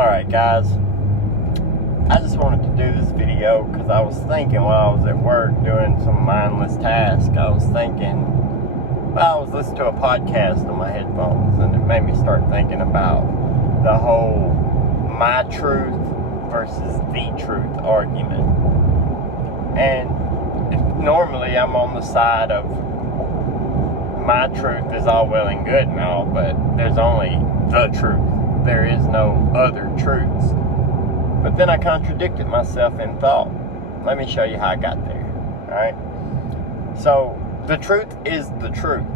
Alright guys, I just wanted to do this video because I was thinking while I was at work doing some mindless task, I was listening to a podcast on my headphones, and it made me start thinking about the whole my truth versus the truth argument. And normally I'm on the side of my truth is all well and good and all, but there's only the truth. There is no other truths. But then I contradicted myself in thought. Let me show you how I got there. Alright? So, the truth is the truth.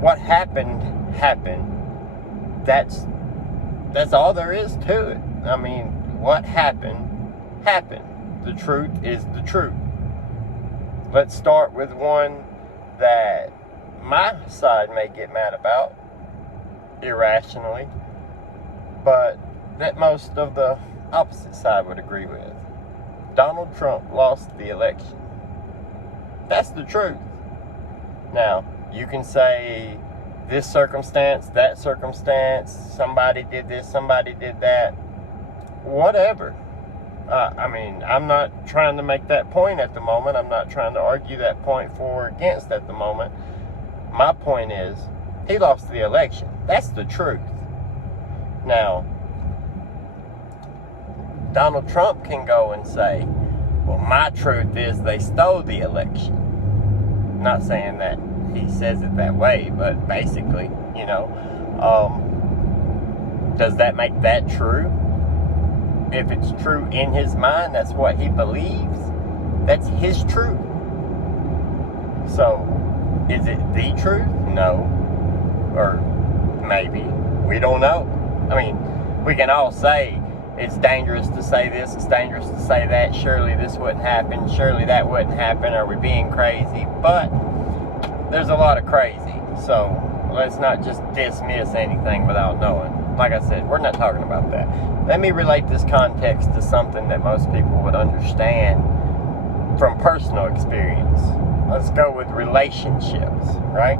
What happened. That's all there is to it. I mean, what happened. The truth is the truth. Let's start with one that my side may get mad about, irrationally, but that most of the opposite side would agree with. Donald Trump lost the election. That's the truth. Now, you can say this circumstance, that circumstance, somebody did this, somebody did that, whatever. I'm not trying to make that point at the moment. I'm not trying to argue that point for or against at the moment. My point is, he lost the election. That's the truth. Now, Donald Trump can go and say, well, my truth is they stole the election. I'm not saying that he says it that way, but basically, does that make that true? If it's true in his mind, that's what he believes. That's his truth. So, is it the truth? No. Or maybe. We don't know. I mean, we can all say it's dangerous to say this, it's dangerous to say that, surely this wouldn't happen, surely that wouldn't happen, are we being crazy? But there's a lot of crazy, so let's not just dismiss anything without knowing. Like I said, we're not talking about that. Let me relate this context to something that most people would understand from personal experience. Let's go with relationships, right?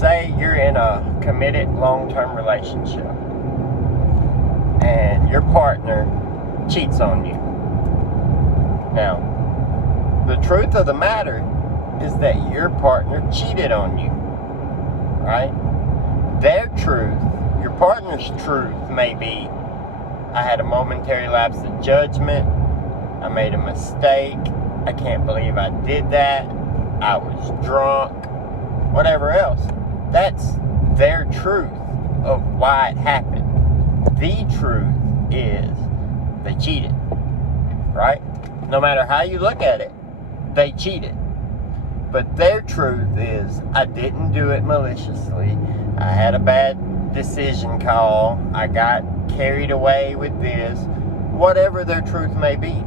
Say you're in a committed long-term relationship and your partner cheats on you. Now, the truth of the matter is that your partner cheated on you, right? Their truth, your partner's truth may be, I had a momentary lapse of judgment, I made a mistake, I can't believe I did that, I was drunk, whatever else. That's their truth of why it happened. The truth is they cheated, right? No matter how you look at it, they cheated. But their truth is, I didn't do it maliciously. I had a bad decision call. I got carried away with this. Whatever their truth may be.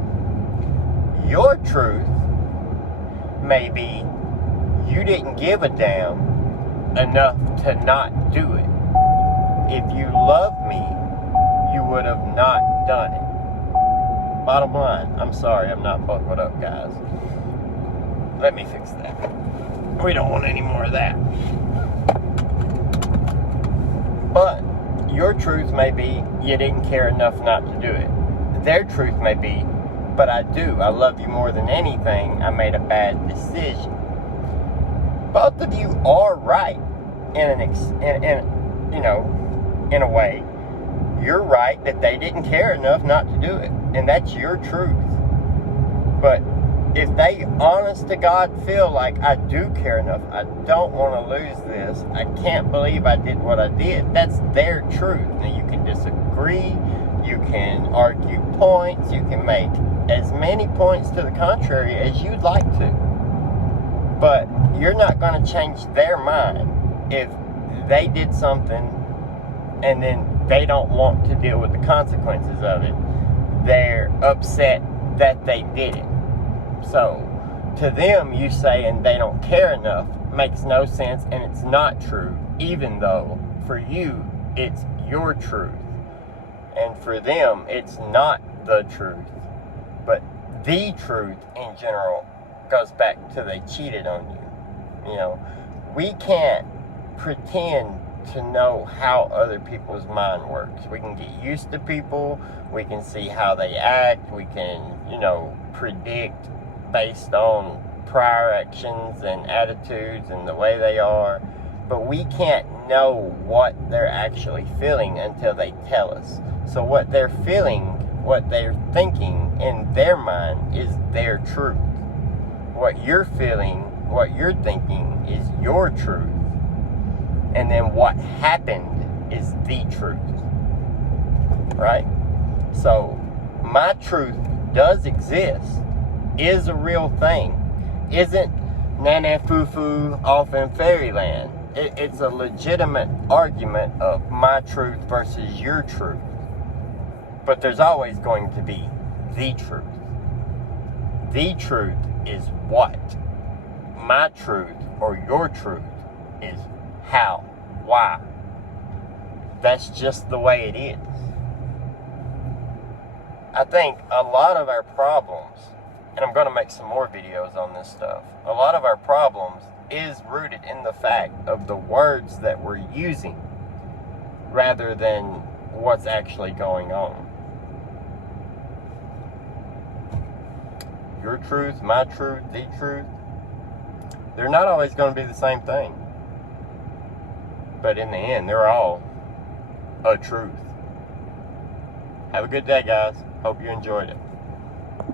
Your truth may be, you didn't give a damn enough to not do it. If you love me, you would have not done it. Bottom line, I'm sorry, I'm not buckled up, guys. Let me fix that. We don't want any more of that. But your truth may be, you didn't care enough not to do it. Their truth may be, but I do. I love you more than anything. I made a bad decision. Both of you are right in a way. You're right that they didn't care enough not to do it, and that's your truth. But if they, honest to God, feel like I do care enough, I don't want to lose this, I can't believe I did what I did, that's their truth. Now, you can disagree, you can argue points, you can make as many points to the contrary as you'd like to. But you're not going to change their mind if they did something and then they don't want to deal with the consequences of it. They're upset that they did it. So, to them, you saying they don't care enough makes no sense, and it's not true, even though for you, it's your truth. And for them, it's not the truth. But the truth in general goes back to they cheated on you. We can't pretend to know how other people's mind works. We can get used to people. We can see how they act. We can, predict based on prior actions and attitudes and the way they are. But we can't know what they're actually feeling until they tell us. So what they're feeling, what they're thinking in their mind is their truth. What you're feeling, what you're thinking is your truth. And then what happened is the truth. Right? So my truth does exist, is a real thing, isn't nana foo-foo off in fairyland. It's a legitimate argument of my truth versus your truth. But there's always going to be the truth. The truth is what? My truth or your truth is how, why. That's just the way it is. I think a lot of our problems, and I'm going to make some more videos on this stuff, a lot of our problems is rooted in the fact of the words that we're using rather than what's actually going on. Your truth, my truth, the truth, they're not always going to be the same thing. But in the end, they're all a truth. Have a good day, guys. Hope you enjoyed it.